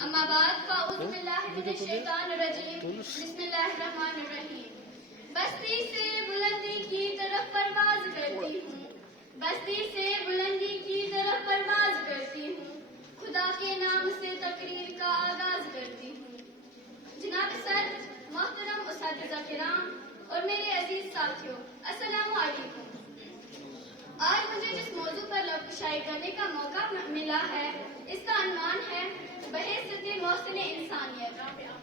اما بعد فاعوذ باللہ من الشیطان الرجیم بسم اللہ الرحمن الرحیم بستی سے بلندی کی طرف پرواز کرتی ہوں بستی سے بلندی کی طرف پرواز کرتی ہوں خدا کے نام سے تقریر کا آغاز کرتی ہوں جناب صدر محترم اساتذہ کرام اور میرے عزیز ساتھیوں السلام علیکم آج مجھے جس موضوع پر لب کشائی کرنے کا موقع ملا ہے اس کا عنوان ہے بحیثیت محسن انسانیت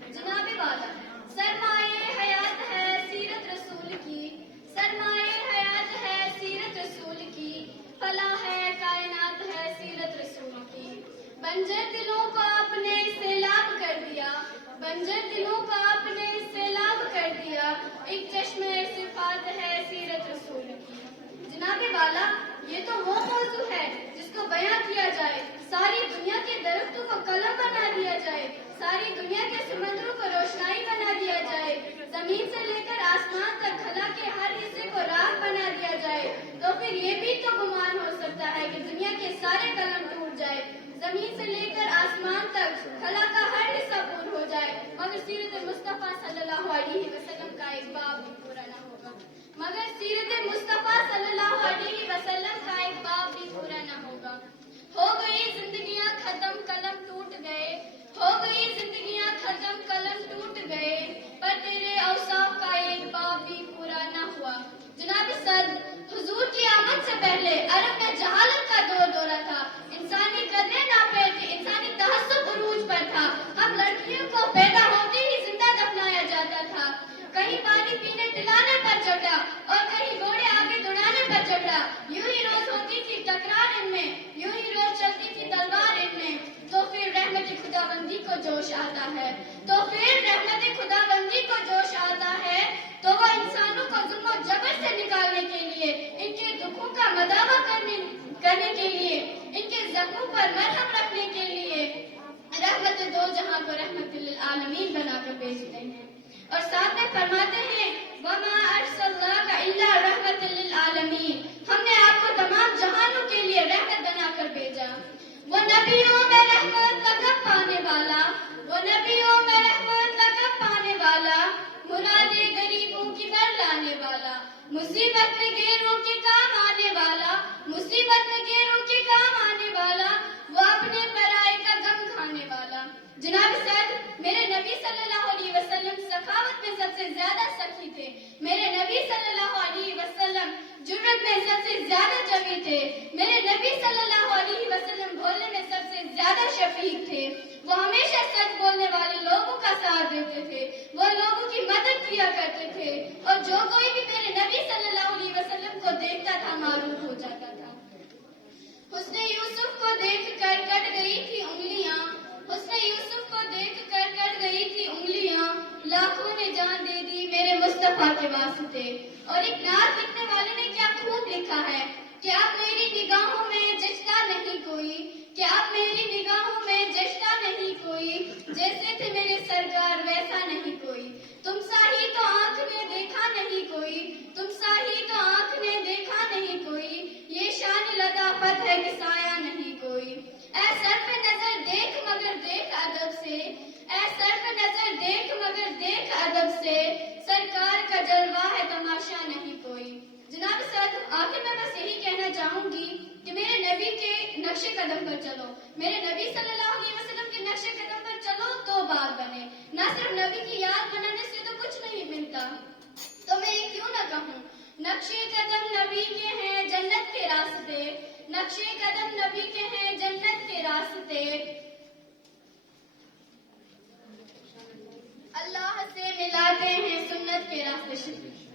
جناب والا سرمایہ حیات ہے سیرت رسول کی سرمایہ حیات ہے سیرت رسول کی فلاح ہے کائنات ہے سیرت رسول کی بنجر دلوں کو آپ نے سیلاب کر دیا بنجر دلوں کو آپ نے سیلاب کر دیا ایک چشمہ صفات ہے سیرت رسول کی جناب والا یہ تو وہ موضوع ہے جس کو بیان کیا جائے ساری دنیا کے درختوں کو قلم بنا دیا جائے ساری دنیا کے سمندروں کو روشنائی بنا دیا جائے زمین سے لے کر آسمان تک خلا کے ہر حصے کو راہ بنا دیا جائے تو پھر یہ بھی تو گمان ہو سکتا ہے کہ دنیا کے سارے قلم ٹوٹ جائے زمین سے لے کر آسمان تک خلا کا ہر حصہ پور ہو جائے مگر سیرت مصطفیٰ صلی اللہ علیہ وسلم کا ایک باب بھی پورا نہ ہوگا مگر سیرت مصطفیٰ صلی اللہ علیہ وسلم کا ایک باب بھی پورا نہ ہوگا ہو گئی زندگیاں ختم قلم ٹوٹ گئے ہو گئی زندگیاں ختم قلم ٹوٹ گئے پر تیرے اوصاف کا ایک باب بھی پورا نہ ہوا جناب صدر حضور کی آمد سے پہلے عرب میں جہالت کا دور دورہ تھا انسانی قدریں ناپید تھی انسانی تعصب عروج پر تھا ہم لڑکیوں کو پیدا ہوتے ہی زندہ دفنایا جاتا تھا کہیں پانی پینے پلانے پر چڑھا اور کہیں گھوڑے آگے دوڑانے پر چڑھا یوں ہی روز ہوتی تھی تکرار ان میں یوں ہی روز چلتی تھی تلوار ان میں تو پھر رحمت خدا بندی کو جوش آتا ہے تو پھر رحمت خدا بندی کو جوش آتا ہے تو وہ انسانوں کو ظلم و جبر سے نکالنے کے لیے ان کے دکھوں کا مداوع کرنے کے لیے ان کے زخموں پر مرہم رکھنے کے لیے رحمت دو جہاں کو رحمت للعالمین بنا کر بھیجتے ہیں اور ساتھ میں فرماتے ہیں وَمَا أَرْسَلْنَاكَ إِلَّا رَحْمَةً لِلْعَالَمِينَ ہم نے آپ کو تمام جہانوں کے لیے رحمت بنا کر بھیجا وہ نبیوں میں رحمت لقب پانے والا وہ نبیوں میں رحمت لقب پانے والا مرادے غریبوں کی بر لانے والا مصیبت میں غیروں کے کام آنے والا مصیبت میں غیروں کے کام آنے والا وہ اپنے پرائے کا غم کھانے والا جناب صدر میرے نبی صلی اللہ علیہ وسلم سخاوت میں سب سے زیادہ سخی تھے میرے نبی صلی اللہ علیہ وسلم جرأت میں سب سے زیادہ جمی تھے میرے نبی صلی اللہ علیہ وسلم بولنے میں سب سے زیادہ شفیق تھے وہ ہمیشہ سچ بولنے والے لوگوں کا ساتھ دیتے تھے وہ لوگوں کی مدد کیا کرتے تھے اور جو کوئی بھی میرے نبی صلی اللہ علیہ وسلم کو دیکھتا تھا معروف ہو جاتا تھا حسن یوسف کو دیکھ کر کٹ گئی تھی انگلیاں حسن یوسف کو دیکھ کر کٹ گئی تھی انگلیاں لاکھوں نے جان دے دی میرے مصطفیٰ کے واسطے اور ایک نعت لکھنے والے نے کیا خوب لکھا ہے کہ اب میری نگاہوں میں جچتا نہیں کوئی کہ اب میری نگاہوں میں جچتا نہیں کوئی جیسے تھے میرے سرکار ویسا نہیں کوئی تم سا ہی تو آنکھ نے دیکھا نہیں کوئی تم سا ہی تو آنکھ نے دیکھا نہیں کوئی یہ شان لطافت ہے کہ سایہ نہیں کوئی اے سر پہ نظر دیکھ مگر دیکھ ادب سے اے سر پہ نظر دیکھ مگر دیکھ ادب سے سرکار کا جلوہ ہے تماشا نہیں کوئی جناب صدر آخر میں بس یہی کہنا چاہوں گی کہ میرے نبی کے نقش قدم پر چلو میرے نبی صلی اللہ علیہ وسلم کے نقش قدم پر چلو تو بات بنے نہ صرف نبی کی یاد بنانے سے تو کچھ نہیں ملتا تو میں یہ کیوں نہ کہوں نقش قدم نبی کے ہیں جنت کے راستے نقش قدم نبی کے ہیں جنت کے راستے اللہ سے ملاتے ہیں سنت کے راستے